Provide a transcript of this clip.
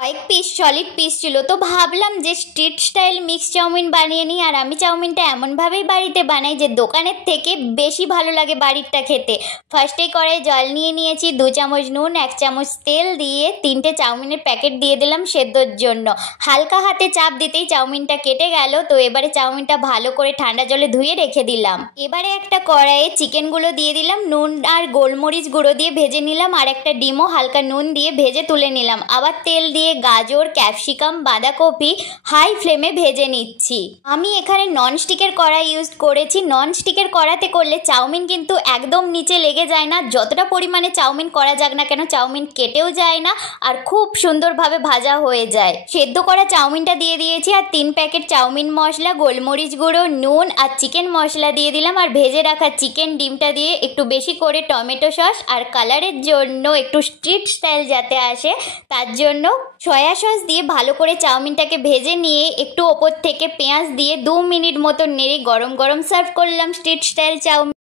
কয়েক piece solid piece ছিল, তো ভাবলাম যে স্ট্রিট স্টাইল মিক্স চাউমিন বানিয়ে নিই। আর আমি চাউমিনটা এমনভাবেই বাড়িতে বানাই যে দোকানের থেকে বেশি ভালো লাগে বাড়িরটা খেতে। ফার্স্টেই কড়াইয়ে জল নিয়ে নিয়েছি, 2 চামচ নুন, 1 চামচ তেল দিয়ে 3টে চাউমিনের প্যাকেট দিয়ে দিলাম সেদ্ধর জন্য। হালকা হাতে চাপ দিতেই চাউমিনটা কেটে গেল। তো এবারে চাউমিনটা ভালো করে ঠান্ডা জলে ধুয়ে রেখে দিলাম। এবারে একটা কড়াইয়ে চিকেনগুলো দিয়ে দিলাম, নুন আর গোলমরিচ গুঁড়ো দিয়ে ভেজে নিলাম, আর একটা ডিমও হালকা নুন দিয়ে ভেজে তুলে নিলাম। আবার তেল দিয়ে গাজর, ক্যাপসিকাম, বাঁধাকপি হাই ফ্লেমে ভেজে নিচ্ছি। আমি এখানে ননস্টিকের কড়াই ইউজ করেছি। ননস্টিকের কড়াতে করলে চাউমিন কিন্তু একদম নিচে লেগে যায় না। যতটা পরিমাণে চাউমিন করা যাক না কেন, চাউমিন কেটেও যায় না আর খুব সুন্দরভাবে ভাজা হয়ে যায়। সেদ্ধ করা চাউমিনটা দিয়ে দিয়েছি, আর 3 প্যাকেট চাউমিন মশলা, গোলমরিচ গুঁড়ো, নুন আর চিকেন মশলা দিয়ে দিলাম। আর ভেজে রাখা চিকেন ডিমটা দিয়ে একটু বেশি করে টমেটো সস আর কালারের জন্য একটু স্ট্রিট স্টাইল যাতে আসে তার জন্য সয়া সস দিয়ে ভালো করে চাউমিনটাকে ভেজে নিয়ে একটু ওপর থেকে পেঁয়াজ দিয়ে 2 মিনিট মতো নেড়ে গরম গরম সার্ভ করলাম স্ট্রিট স্টাইল চাউমিন।